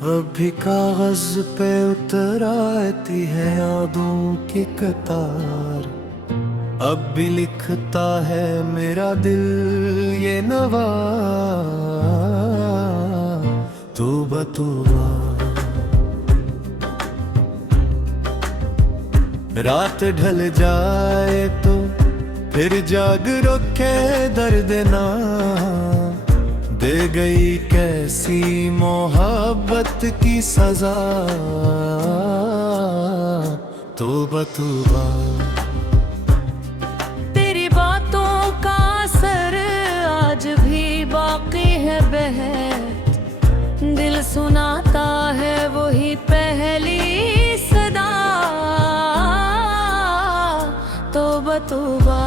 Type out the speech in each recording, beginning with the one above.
अब भी कागज पे उतर आती है यादों की कतार। अब भी लिखता है मेरा दिल ये नवा, तौबा तौबा। रात ढल जाए तो फिर जाग रखे दर्द ना, दे गई कैसी मोहब्बत की सजा, तौबा तौबा। तेरी बातों का असर आज भी बाकी है बहत, दिल सुनाता है वही पहली सदा, तौबा तौबा।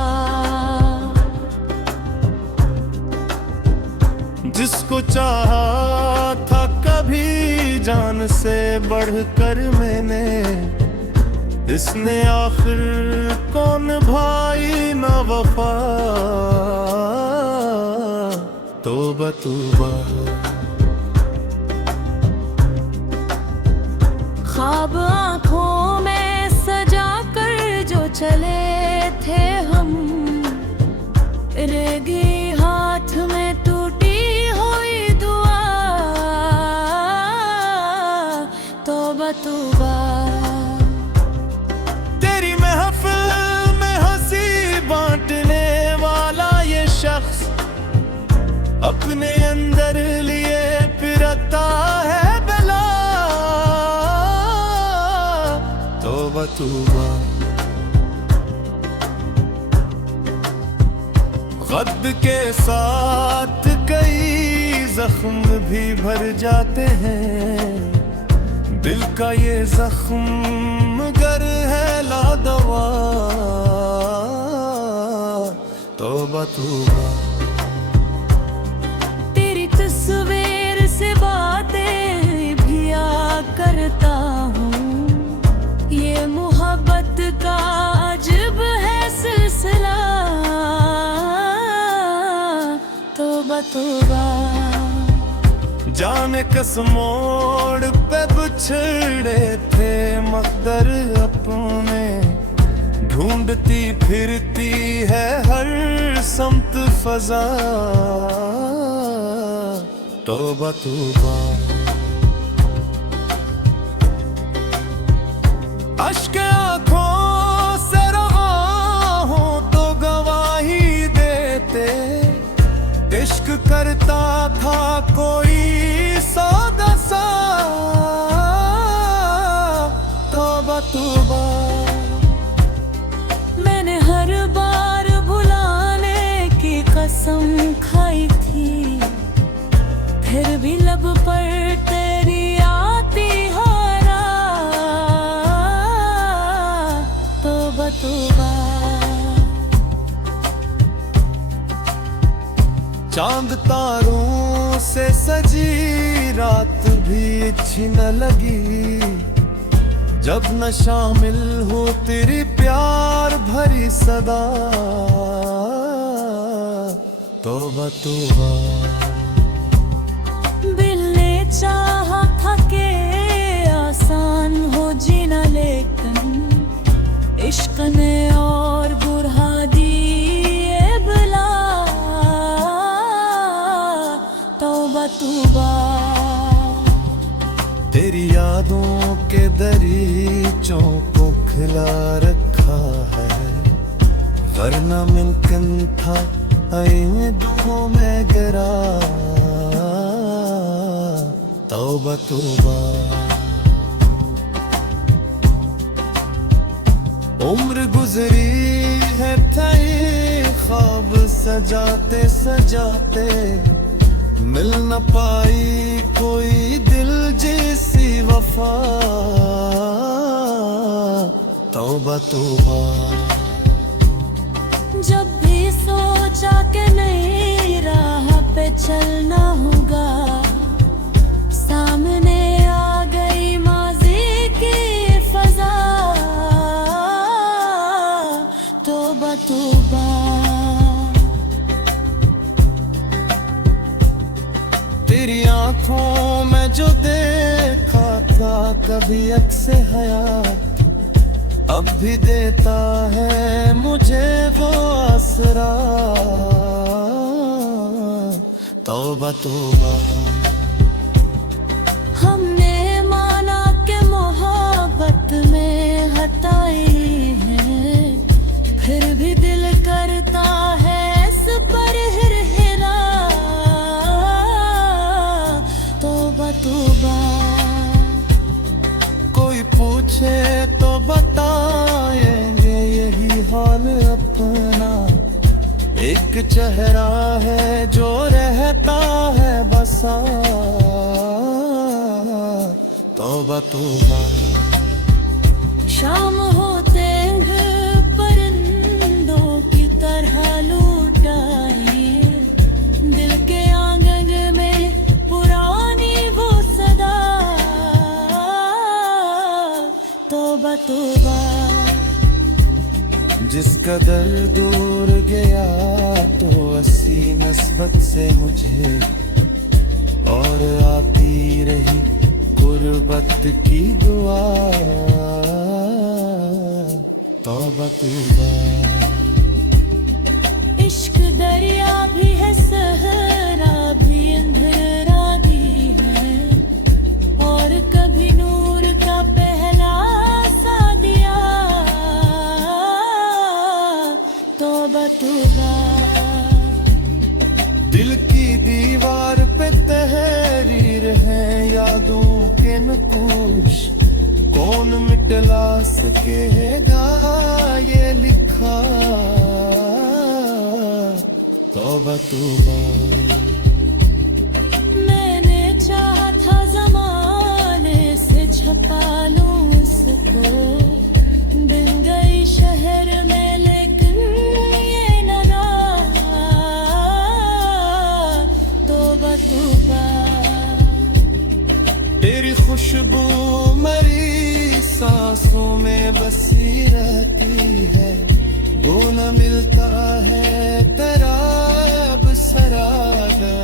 जिसको चाहा था कभी जान से बढ़कर मैंने, इसने आखिर कौन भाई ना वफा, तौबा तौबा। ख्वाब आँखों में सजा कर जो चले थे हम, रेगी हाथ में टूटी हुई दुआ, तौबा तौबा। तेरी महफिल में हंसी बांटने वाला ये शख्स अपने अंदर लिए फिरता है बला, तौबा तौबा। गद के साथ कई जख्म भी भर जाते हैं, दिल का ये जख्म गर है लादवा, तौबा तौबा। तेरी तस्वीर से बातें भी याद करता हूँ, ये मोहब्बत का अजब है सिलसिला, तौबा तौबा। जाने किस मोड़ पे बिछड़े थे मकदर अपने, ढूंढती फिरती है हर समत फजा, तौबा तौबा। अश्क आँखों से रहा हो तो गवाही देते, इश्क करता था कोई सौदा सा, तौबा तौबा। मैंने हर बार भुलाने की कसम खाई थी, फिर भी लब पर तेरी आती हो रात, तौबा तौबा। चांद तारों से सजी रात भी अच्छी न लगी, जब न शामिल हो तेरी प्यार भरी सदा, तौबा तौबा। दिल ने चाहा था कि आसान हो जीना, लेकिन इश्क ने और बुढ़ा दिए बला, तौबा तौबा। तेरी यादों के दरीचों को खिला रखा है, वरना मुमकिन था इन दुखों में गिरा, तौबा तौबा। उम्र गुजरी है थई ख्वाब सजाते सजाते, मिल न पाई कोई दिल जैसी वफा, तौबा तौबा। जब भी सोचा कि नई राह पे चलना होगा, सामने आ गई माजी की फजा, तौबा तौबा। तेरी आंखों में जो दे था कभी अक्से हयात, अब भी देता है मुझे वो आसरा। तौबा तौबा। हमने माना कि मोहब्बत में हताई है, फिर भी दिल करता है इस पर हिरहिरा। तौबा तौबा। कोई पूछे तो बताएंगे यही हाल अपना, एक चेहरा है जो रहता है बसा। तौबा तौबा। शाम होते हैं परिंदों की तरह लूट आए, दिल के आंगन में पुरानी वो सदा। तौबा तौबा। जिस कदर दूर गया तो अस्सी नस्बत से मुझे और आती रही गुर्बत की दुआ। तौबा तौबा। इश्क दरिया भी है, सहरा भी अंधेरा भी है, और कभी नूर का पहला सा दिया। तौबा तौबा। दिल की दीवार पे तहरीर है यादों के नकूश, कौन मिटला सकेगा ये लिखा। तौबा तौबा। मैंने चाहा था ज़माने से छपा लूं इसको, दिन गई शहर में लेकिन ये न रहा। तौबा तौबा। तेरी खुशबू मेरी सांसों में बसी रहती है, वो न मिलता है तेरा अब सरागा।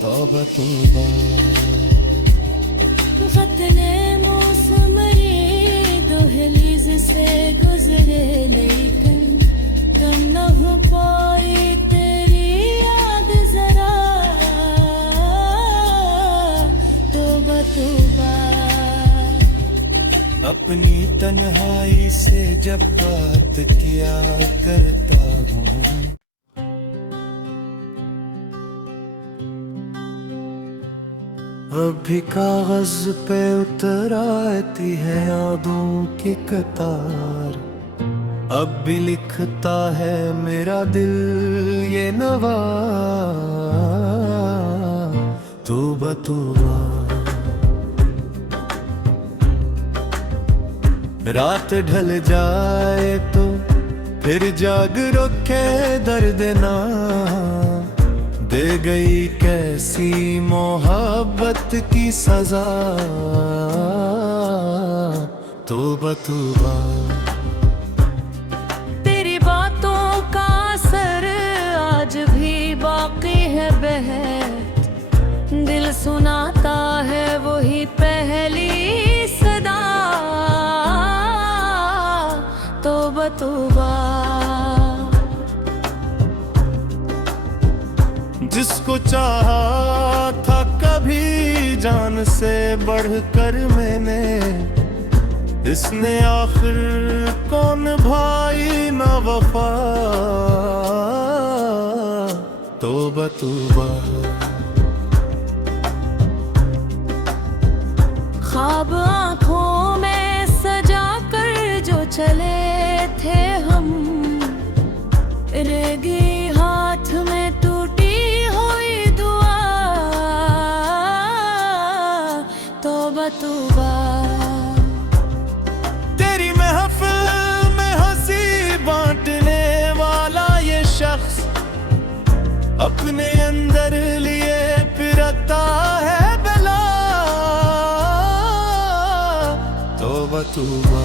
तौबा तौबा। फ़तने मौसमरी दहलीज से गुजरे लेकिन कम न हो पाई तेरी याद जरा। तौबा तौबा। अपनी तन्हाई से जब बात किया करता हूँ, अब भी कागज पे उतर आती है यादों की कतार, अब भी लिखता है मेरा दिल ये नवा। तौबा तौबा। रात ढल जाए तो फिर जाग रोके दर्द ना, दे गई कैसी मोहब्बत की सजा। तौबा तौबा। तेरी बातों का असर आज भी बाकी है बहत, दिल सुनाता है वही पहली सदा। तौबा तौबा। जिसको चाहा था कभी जान से बढ़कर मैंने, इसने आखिर कौन भाई ना वफा। तौबा तौबा। ख्वाब आँखों में सजा कर जो चले थे हम, रेगी हाथ में टूटी हुई दुआ। तौबा तौबा। तेरी महफिल में हंसी बांटने वाला ये शख्स अपने अंदर लिए फिरता है बला। तौबा तौबा।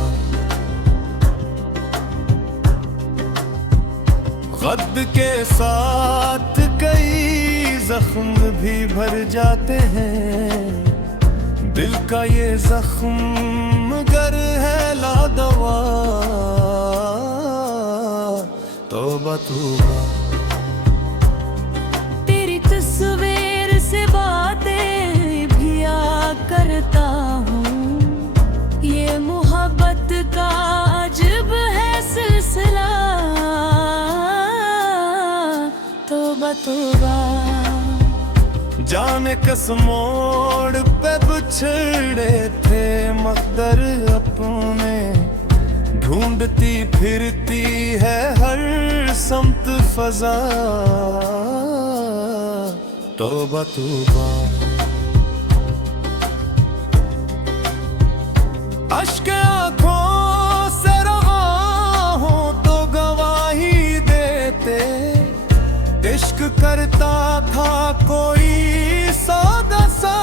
गद के साथ कई जख्म भी भर जाते हैं, दिल का ये जख्म गर है लादवा, तौबा तौबा। तेरी तस्वीर से बातें भी आ करता हूँ, ये मोहब्बत का अजब है सिलसिला, तौबा तौबा। जाने किस मोड़ पे बिछड़े थे मकदर अपने, ढूंढती फिरती है हर समत फजा, तौबा तौबा। अश्क आँखों से रहा हूँ तो गवाही देते, इश्क करता था कोई सौदा सा,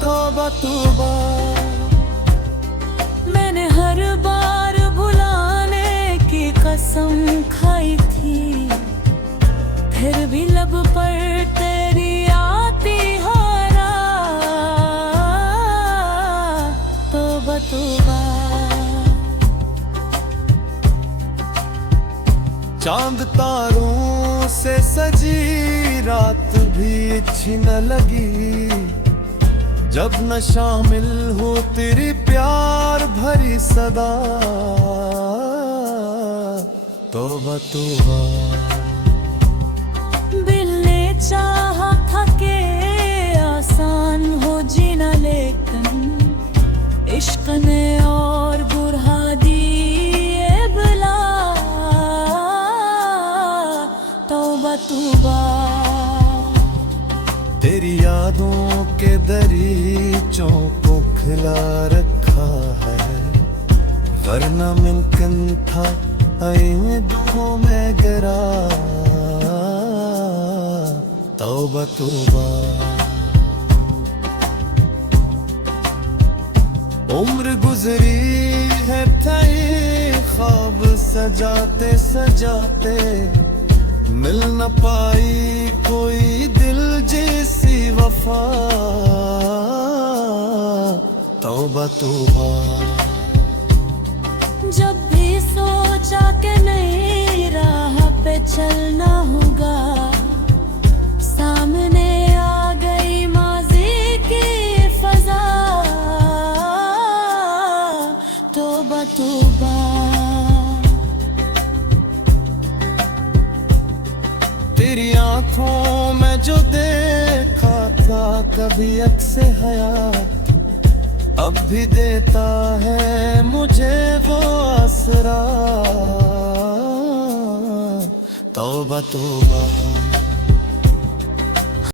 तौबा तौबा। मैंने हर बार भुलाने की कसम खाई थी, फिर भी लब पर तेरी आती हो राह, तौबा तौबा। चांद तारों से सजी रात भी अच्छी न लगी, जब न शामिल हो तेरी प्यार भरी सदा, तौबा तौबा। दिल ने चाहा था कि आसान हो जीना, लेकिन इश्क ने और बुढ़ा दिए बला, तौबा तौबा। तेरी यादों के दरीचों को खिला रखा है, वरना मुमकिन था इन दुखों में गिरा, तौबा तौबा। उम्र गुजरी है तय ख्वाब सजाते सजाते, मिल न पाई कोई दिल जैसी वफा, तौबा तौबा। जब भी सोचा कि नई राह पे चलना होगा, सामने आ गई माजी की फजा, तौबा तौबा। तेरी आँखों में जो देखा था कभी अक्से हयात, अब भी देता है मुझे वो आसरा, तौबा तौबा।